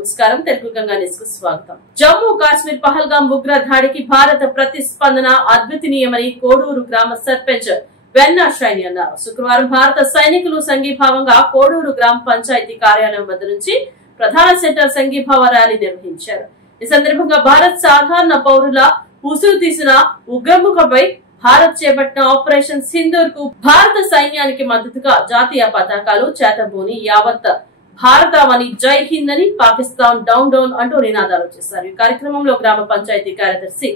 నమస్కారం. తెలుగు గంగా న్యూస్ కు స్వాగతం. జమ్మూ కాశ్మీర్ పహల్గాం ఉగ్ర దాడికి భారత ప్రతిస్పందన అద్వితీయమని కోడూరు గ్రామ సర్పంచ్ వెన్నా షైని అన్నారు. శుక్రవారం భారత సైనికులు సంఘీభావంగా కోడూరు గ్రామ పంచాయతీ కార్యాలయం వద్ద నుంచి ప్రధాన సెంటర్ సంఘీభావ ర్యాలీ నిర్వహించారు. ఈ సందర్భంగా భారత్ సాధారణ పౌరుల ఉసురు తీసిన ఉగ్రముఖపై భారత్ చేపట్టిన ఆపరేషన్ సింధూర్ కు భారత సైన్యానికి మద్దతుగా జాతీయ పతాకాలు చేతబూని యావత్ భారతావని జై హింద్ అని పాకిస్తాన్ డౌన్ డౌన్ అంటూ నినాదాలు చేశారు. ఈ కార్యక్రమంలో గ్రామ పంచాయతీ కార్యదర్శి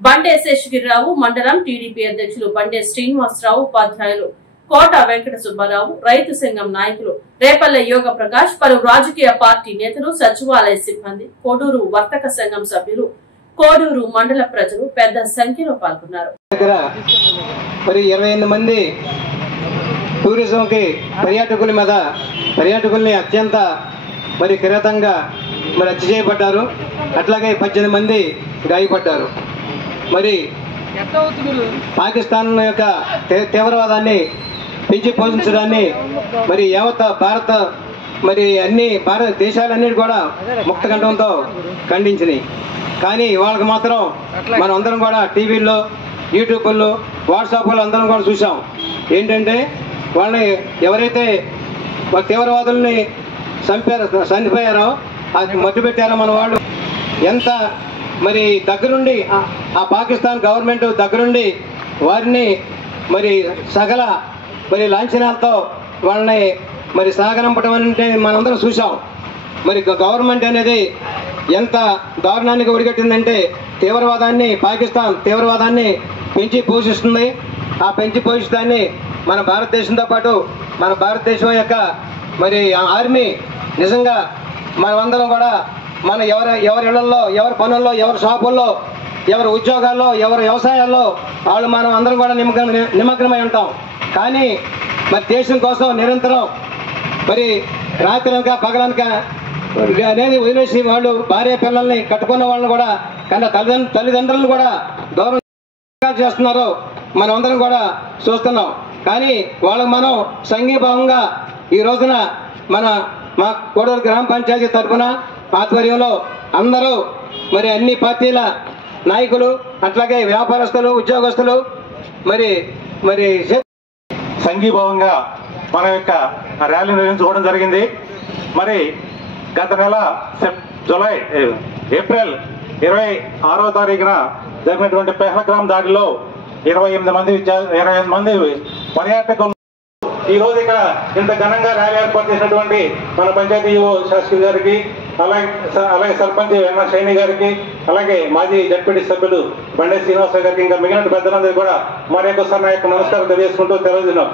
బండే శేషగిరిరావు, మండలం టీడీపీ అధ్యక్షులు బండే శ్రీనివాసరావు, ఉపాధ్యాయులు కోట వెంకట సుబ్బారావు, రైతు సంఘం నాయకులు రేపల్లె యోగ ప్రకాష్, పలు రాజకీయ పార్టీ నేతలు, సచివాలయ సిబ్బంది, కోడూరు వర్తక సంఘం సభ్యులు, కోడూరు మండల ప్రజలు పెద్ద సంఖ్యలో పాల్గొన్నారు. 28 మంది టూరిజం కి పర్యాటకుల్ని అత్యంత కిరాతంగా హత్య చేయబడ్డారు. అట్లాగే 18 మంది గాయపడ్డారు. పాకిస్తాన్ యొక్క తీవ్రవాదాన్ని పెంచి పోషించడాన్ని యావత్ భారత అన్ని భారత దేశాలన్నిటి కూడా ముక్తకంఠంతో ఖండించినాయి. కానీ వాళ్ళకి మాత్రం మనం అందరం కూడా టీవీల్లో, యూట్యూబ్లో, వాట్సాప్లో అందరం కూడా చూసాం. ఏంటంటే వాళ్ళని ఎవరైతే తీవ్రవాదుల్ని చనిపోయారో అది మట్టు పెట్టారో మన వాళ్ళు ఎంత దగ్గరుండి ఆ పాకిస్తాన్ గవర్నమెంట్ దగ్గరుండి వారిని సకల లాంఛనాలతో వాళ్ళని సాగనంపడం అంటే మనందరం చూసాం. గవర్నమెంట్ అనేది ఎంత దారుణానికి ఒడిగట్టిందంటే పాకిస్తాన్ తీవ్రవాదాన్ని పెంచి పోషిస్తుంది. ఆ పెంచి పోషిస్తాన్ని మన భారతదేశంతో పాటు మన భారతదేశం యొక్క ఆర్మీ నిజంగా మనమందరం కూడా ఎవరి ఇళ్లలో, ఎవరి పనుల్లో, ఎవరి షాపుల్లో, ఎవరి ఉద్యోగాల్లో, ఎవరి వ్యవసాయాల్లో వాళ్ళు మనం అందరం కూడా నిమగ్నమై ఉంటాం. కానీ దేశం కోసం నిరంతరం రాత్రనక పగలనక అనేది వదిలేసి వాళ్ళు భార్య పిల్లల్ని కట్టుకున్న వాళ్ళని కూడా కన్నా తల్లిదండ్రులను కూడా గౌరవం చేస్తున్నారు. మనం అందరం కూడా చూస్తున్నాం. కానీ వాళ్ళకు మనం సంఘీభావంగా ఈ రోజున మా కోడూరు గ్రామ పంచాయతీ తరఫున ఆధ్వర్యంలో అందరూ అన్ని పార్టీల నాయకులు, అట్లాగే వ్యాపారస్తులు, ఉద్యోగస్తులు సంఘీభావంగా మన యొక్క ర్యాలీ నిర్వహించుకోవడం జరిగింది. గత నెల ఏప్రిల్ 26వ తారీఖున జరిగినటువంటి పెహల్గాం దాడిలో 28 మంది పర్యాటకులు ఈ రోజు ఇక్కడ ఇంత ఘనంగా ర్యాలీ ఏర్పాటు చేసినటువంటి మన పంచాయతీ శాస్త్రి గారికి, అలాగే సర్పంచ్ వెన్నా షైని గారికి, అలాగే మాజీ జడ్పీటీ సభ్యులు బండే శ్రీనివాసరావు గారికి, ఇంకా మిగిలిన పెద్దలందరికీ కూడా మరొకసారి నా యొక్క నమస్కారం తెలియజేసుకుంటూ తెలియజేస్తున్నాం.